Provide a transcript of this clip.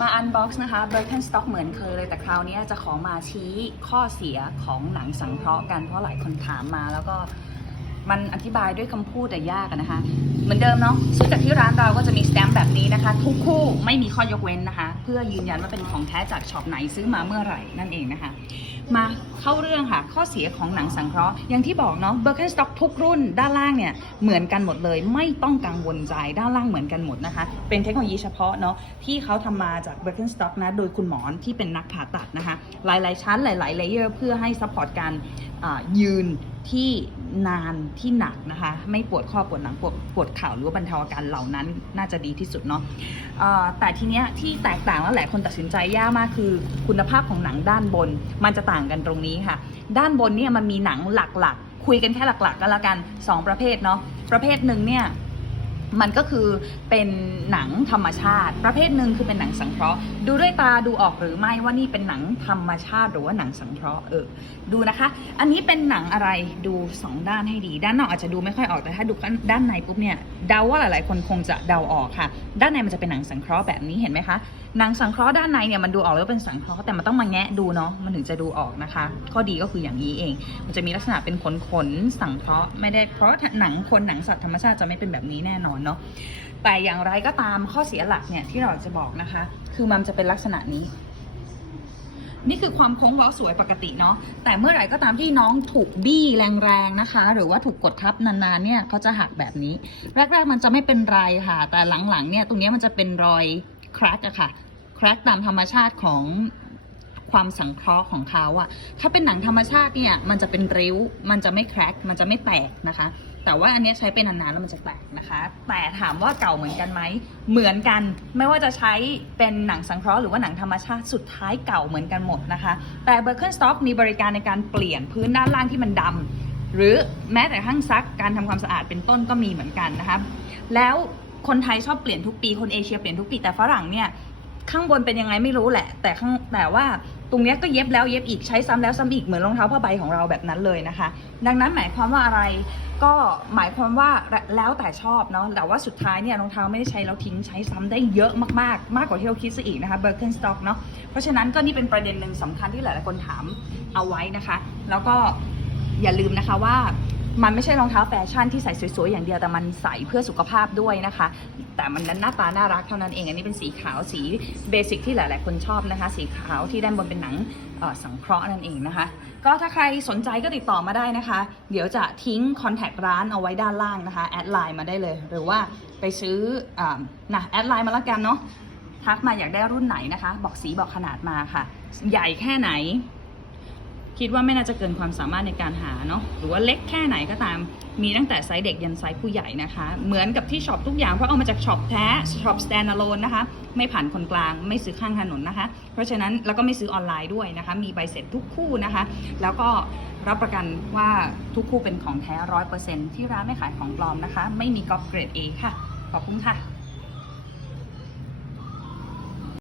มาอันบ็อกซ์นะคะ Birkenstock เหมือนเคยเลยแต่คราวนี้จะขอมาชี้ข้อเสียของหนังสังเคราะห์กันเพราะหลายคนถามมาแล้วก็มันอธิบายด้วยคำพูดแต่ยากนะคะ เหมือนเดิมเนาะซื้อจากที่ร้านเราก็จะมีสแตมป์แบบนี้นะคะ ทุกคู่ไม่มีข้อยกเว้นนะคะ พื่อยืนยันว่าเป็นของแท้จากช็อปไหนซื้อมาเมื่อไหร่นั่นเองนะคะ มาเข้าเรื่องค่ะ ข้อเสียของหนังสังเคราะห์อย่างที่บอกเนาะ Birkenstock ทุกรุ่นด้านล่างเนี่ยเหมือนกันหมดเลย ไม่ต้องกังวลใจด้านล่างเหมือนกันหมดนะคะ เป็นเทคโนโลยีเฉพาะเนาะที่เขาทำมาจาก Birkenstock นะโดยคุณหมอที่เป็นนักผ่าตัดนะคะ หลายๆ ชั้นหลายๆเลเยอร์เพื่อให้ซัพพอร์ตการยืนที่นานที่หนักนะคะ ไม่ปวดข้อปวดหลังปวดปวดเข่าหรือว่าบรรเทาอาการเหล่านั้นน่าจะดีที่สุดเนาะแต่ทีเนี้ยที่แตกต่างแล้วหลายคนตัดสินใจยากมากคือ คุณภาพของหนังด้านบน มันจะต่างกันตรงนี้ค่ะ ด้านบนเนี่ยมันมีหนังหลักๆ คุยกันแค่หลักๆ ก็แล้วกัน 2 ประเภทเนาะประเภทหนึ่งเนี่ย มันก็คือเป็นหนังธรรมชาติ ประเภทหนึ่งคือเป็นหนังสังเคราะห์ ดูด้วยตาดูออกหรือไม่ว่านี่เป็นหนังธรรมชาติหรือว่าหนังสังเคราะห์เออดูนะคะ อันนี้เป็นหนังอะไรดูสองด้านให้ดี ด้านนอกอาจจะดูไม่ค่อยออกแต่ถ้าดูด้านในปุ๊บเนี่ยเดาว่าหลาย ๆ คนคงจะเดาออกค่ะ ด้านในมันจะเป็นหนังสังเคราะห์แบบนี้เห็นไหมคะหนังสังเคราะห์ด้านในเนี่ยมันดูออกเลยว่าเป็นสังเคราะห์แต่มันต้องมาแงะดูเนาะมันถึงจะดูออกนะคะ ข้อดีก็คืออย่างนี้เอง มันจะมีลักษณะเป็นขนขนสังเคราะห์ไม่ได้เพราะหนังคนหนังสัตว์ธรรมชาติจะไม่เป็นแบบนี้แน่นอนเนาะแต่อย่างไรก็ตามข้อเสียหลักเนี่ยที่เราจะบอกนะคะ คือมันจะเป็นลักษณะนี้ นี่คือความโค้งเว้าสวยปกติเนาะแต่เมื่อไหร่ก็ตามที่น้องถูกบี้แรงๆนะคะ หรือว่าถูกกดทับนานๆเนี่ยเขาจะหักแบบนี้ แรกๆมันจะไม่เป็นไรค่ะ แต่หลังๆเนี่ยตรงนี้มันจะเป็นรอยครากอะค่ะครากตามธรรมชาติของ ความสังเคราะห์ของเขาอะถ้าเป็นหนังธรรมชาติเนี่ยมันจะเป็นริ้ว มันจะไม่แครกมันจะไม่แตกนะคะ แต่ว่าอันนี้ใช้เป็นนานๆแล้วมันจะแตกนะคะ แต่ถามว่าเก่าเหมือนกันไหมเหมือนกัน ไม่ว่าจะใช้เป็นหนังสังเคราะห์หรือว่าหนังธรรมชาติสุดท้ายเก่าเหมือนกันหมดนะคะ แต่ Birkenstock มีบริการในการเปลี่ยนพื้นด้านล่างที่มันดำหรือแม้แต่ข้งซักการทำความสะอาดเป็นต้นก็มีเหมือนกันนะคะ แล้วคนไทยชอบเปลี่ยนทุกปี คนเอเชียเปลี่ยนทุกปีแต่ฝรั่งเนี่ยข้างบนเป็นยังไงไม่รู้แหละ แต่ข้างแต่ว่า ตรงนี้ก็เย็บแล้วเย็บอีกใช้ซ้ำแล้วซ้ำอีกเหมือนรองเท้าผ้าใบของเราแบบนั้นเลยนะคะ ดังนั้นหมายความว่าอะไรก็หมายความว่าแล้วแต่ชอบเนาะแต่ว่าสุดท้ายเนี่ยรองเท้าไม่ได้ใช้แล้วทิ้งใช้ซ้ำได้เยอะมากๆ มากกว่าที่เราคิดซะอีกนะคะเบอร์เกนสต็อกเนาะเพราะฉะนั้นก็นี่เป็นประเด็นหนึ่งสำคัญที่หลายๆคนถามเอาไว้นะคะ แล้วก็อย่าลืมนะคะว่า มันไม่ใช่รองเท้าแฟชั่นที่ใส่สวยๆอย่างเดียวแต่มันใส่เพื่อสุขภาพด้วยนะคะ แต่มันนั้นหน้าตาน่ารักเท่านั้นเองอันนี้เป็นสีขาวสีเบสิกที่หลายๆคนชอบนะคะ สีขาวที่ด้านบนเป็นหนังสังเคราะห์นั่นเองนะคะ ก็ถ้าใครสนใจก็ติดต่อมาได้นะคะ เดี๋ยวจะทิ้งคอนแทคร้านเอาไว้ด้านล่างนะคะแอดไลน์มาได้เลย หรือว่าไปซื้ออ่านะแอดไลน์มาแล้วกันเนาะทักมาอยากได้รุ่นไหนนะคะ บอกสีบอกขนาดมาค่ะ ใหญ่แค่ไหน คิดว่าไม่น่าจะเกินความสามารถในการหาเนาะหรือว่าเล็กแค่ไหนก็ตาม มีตั้งแต่ไซส์เด็กยันไซส์ผู้ใหญ่นะคะ เหมือนกับที่ช็อปทุกอย่างเพราะเอามาจากช็อปแท้ช็อป standalone นะคะ ไม่ผ่านคนกลางไม่ซื้อข้างถนนนะคะ เพราะฉะนั้นแล้วก็ไม่ซื้อออนไลน์ด้วยนะคะ มีใบเสร็จทุกคู่นะคะ แล้วก็รับประกันว่าทุกคู่เป็นของแท้ร้อยเปอร์เซ็นที่ร้านไม่ขายของปลอมนะคะ ไม่มีก๊อปเกรด A ค่ะขอบคุณค่ะ